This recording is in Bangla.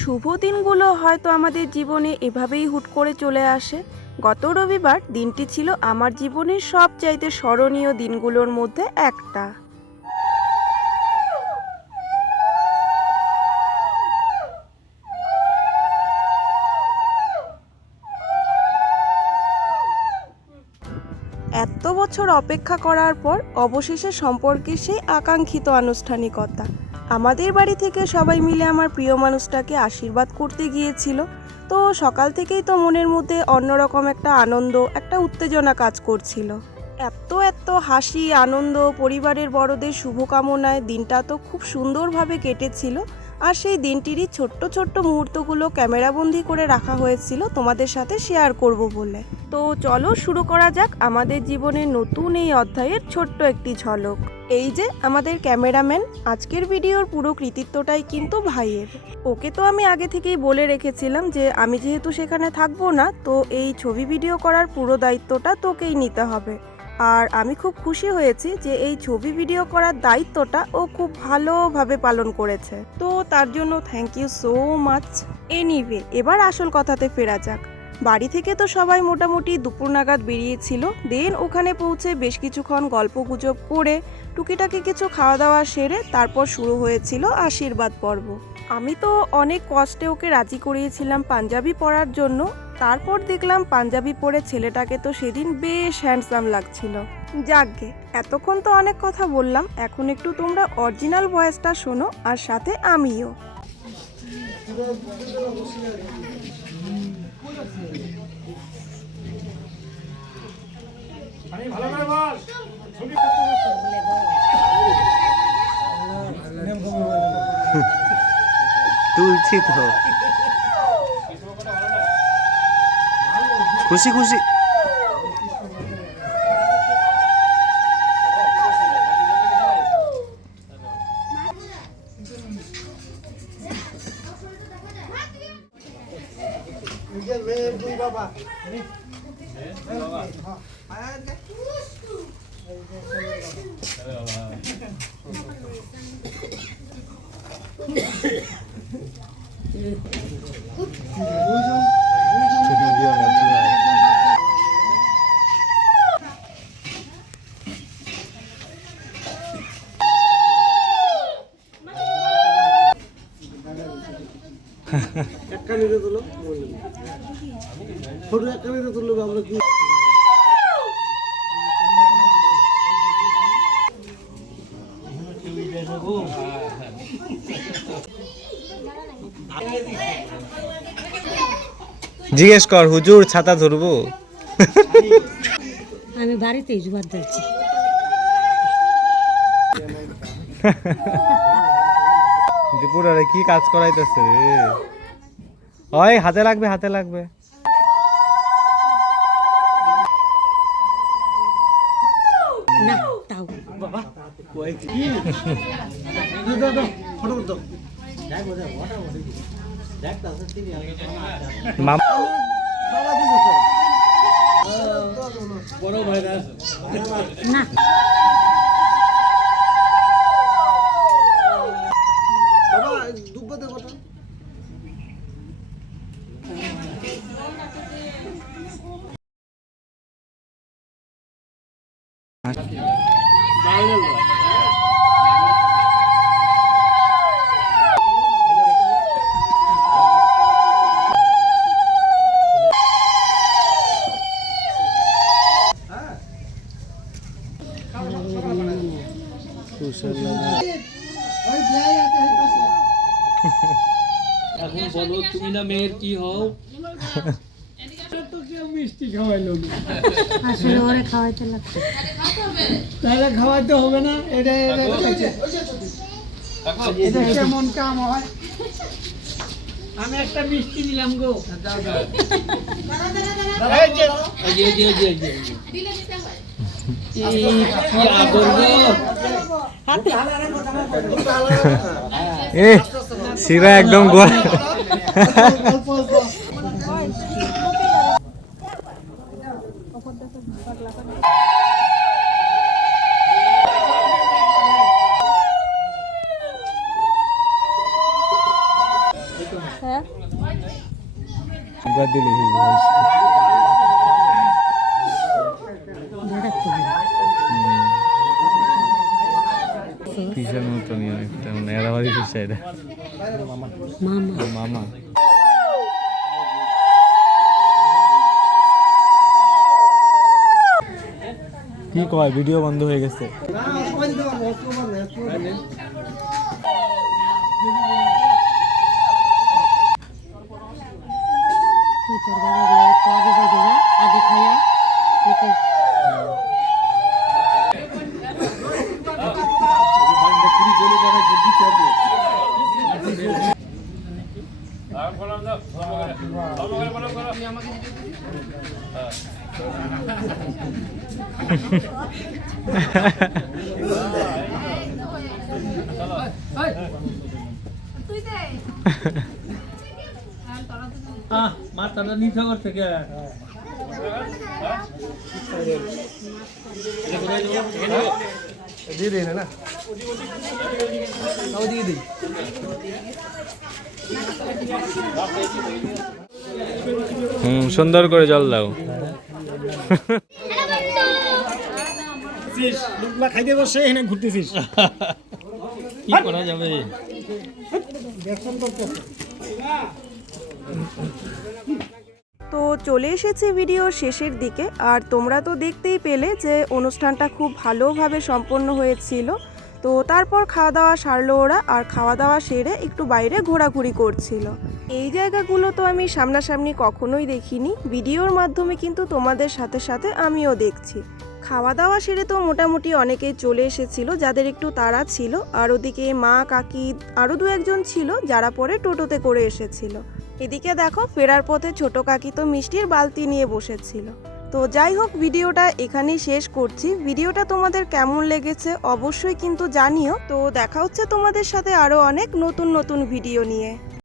শুভ দিনগুলো হয়তো আমাদের জীবনে এভাবেই হুট করে চলে আসে। গত রবিবার দিনটি ছিল আমার জীবনের সবচাইতে স্মরণীয় দিনগুলোর মধ্যে একটা। এত বছর অপেক্ষা করার পর অবশেষে সম্পর্কের সেই আকাঙ্ক্ষিত আনুষ্ঠানিকতা। আমাদের বাড়ি থেকে সবাই মিলে আমার প্রিয় মানুষটাকে আশীর্বাদ করতে গিয়েছিল। তো সকাল থেকেই তো মনের মধ্যে অন্যরকম একটা আনন্দ, একটা উত্তেজনা কাজ করছিল। এত এত হাসি আনন্দ, পরিবারের বড়দের শুভকামনায় দিনটা তো খুব সুন্দরভাবে কেটেছিল। আর সেই দিনটিরই ছোট্ট ছোট্ট মুহূর্তগুলো ক্যামেরাবন্দি করে রাখা হয়েছিল তোমাদের সাথে শেয়ার করব বলে। তো চলো শুরু করা যাক আমাদের জীবনের নতুন এই অধ্যায়ের ছোট্ট একটি ঝলক। এই যে আমাদের ক্যামেরাম্যান, আজকের ভিডিওর পুরো কৃতিত্বটাই কিন্তু ভাইয়ের। ওকে তো আমি আগে থেকেই বলে রেখেছিলাম যে আমি যেহেতু সেখানে থাকবো না, তো এই ছবি ভিডিও করার পুরো দায়িত্বটা তোকেই নিতে হবে। আর আমি খুব খুশি হয়েছি যে এই ছবি ভিডিও করার দায়িত্বটা ও খুব ভালোভাবে পালন করেছে। তো তার জন্য thank you so much. Anyway, এবার আসল কথাতে ফেরা যাক। বাড়ি থেকে তো সবাই মোটামুটি দুপুর নাগাদ বেরিয়েছিল। দেন ওখানে পৌঁছে বেশ কিছুক্ষণ গল্প গুজব করে টুকিটাকি কিছু খাওয়া দাওয়া সেরে তারপর শুরু হয়েছিল আশীর্বাদ পর্ব। আমি তো অনেক কষ্টে ওকে রাজি করিয়েছিলাম পাঞ্জাবি পরার জন্য। তারপর দেখলাম পাঞ্জাবি পরে ছেলেটাকে তো সেদিন বেশ হ্যান্ডসাম লাগছিল। যাকগে, এতক্ষণ তো অনেক কথা বললাম, এখন একটু তোমরা অরিজিনাল ভয়েসটা শোনো, আর সাথে আমিও। তুলছি তো খুশি খুশি। জিজ্ঞেস কর হুজুর ছাতা ধরবো। আমি বাড়িতেই জোয়ার দিচ্ছি। দীপুর আরে কি কাজ করাইতেছে রে? ওই হাতে লাগবে, হাতে লাগবে। না তাও বাবা না এখন বলো তুমি না মেয়ের কি হও? তো কেউ মিষ্টি খাওয়াইলো না, আসলে ওরে খাওয়াইতে লাগছে। তাহলে খাওয়াইতে হবে না। এটা কেমন কাম হয়? আমি একটা মিষ্টি নিলাম গো। কি আদর গো। এ শিরা একদম গোল। হ্যাঁ একবার দিলি পিসার মতনই অনেকটা মানে এরাবাড়ি পিসা এটা মামা মামা কি কয় ভিডিও বন্ধ হয়ে গেছে তুই তোর বাবা একটু আগে যাই দেবা আগে খাইয়া লোকে মাথাটা নিচে করছে কে দিয়ে দিই না দিয়ে দিই সুন্দর করে জল দাও খাইতে বসে এখানে ঘুরতেছিস কি করা যাবে তো চলে এসেছি ভিডিওর শেষের দিকে, আর তোমরা তো দেখতেই পেলে যে অনুষ্ঠানটা খুব ভালোভাবে সম্পন্ন হয়েছিল। তো তারপর খাওয়া দাওয়া সারলো ওরা, আর খাওয়া দাওয়া সেরে একটু বাইরে ঘোরাঘুরি করছিল। এই জায়গাগুলো তো আমি সামনাসামনি কখনোই দেখিনি, ভিডিওর মাধ্যমে কিন্তু তোমাদের সাথে সাথে আমিও দেখছি। খাওয়া দাওয়া সেরে তো মোটামুটি অনেকেই চলে এসেছিল যাদের একটু তাড়া ছিল, আর ওদিকে মা কাকি আরও 2-1জন ছিল যারা পরে টোটোতে করে এসেছিল। এদিকে দেখো ফেরার পথে ছোট কাকি তো মিষ্টির বালতি নিয়ে বসেছিল। তো যাই হোক, ভিডিওটা এখানেই শেষ করছি। ভিডিওটা তোমাদের কেমন লেগেছে অবশ্যই কিন্তু জানিও। তো দেখা হচ্ছে তোমাদের সাথে আরও অনেক নতুন নতুন ভিডিও নিয়ে।